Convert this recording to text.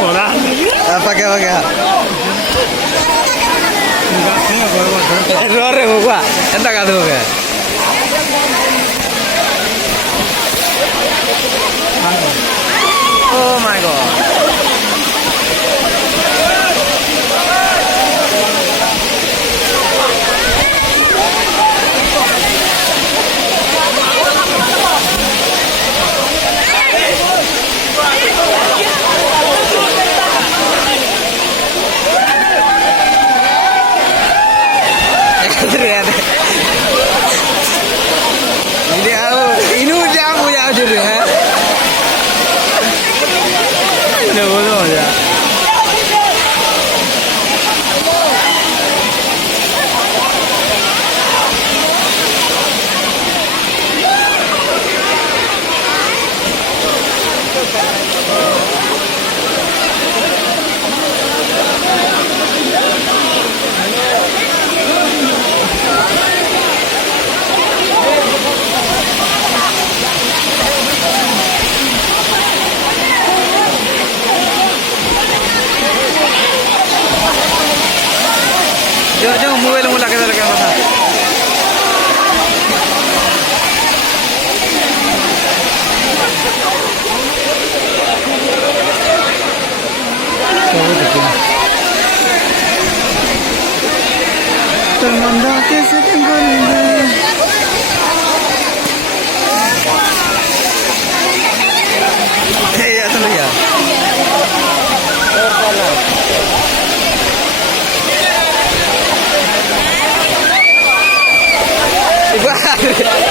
Hola. ¿Para qué va a quedar? Error, gua. Enta ka do ke? Oh my god. Ini udah punya diri ya. Ini bodoh aja. Jangan mobile mo laki talaga ang mata. Termanda ke setengahnya. Hey, ya tuloy ya. Igual.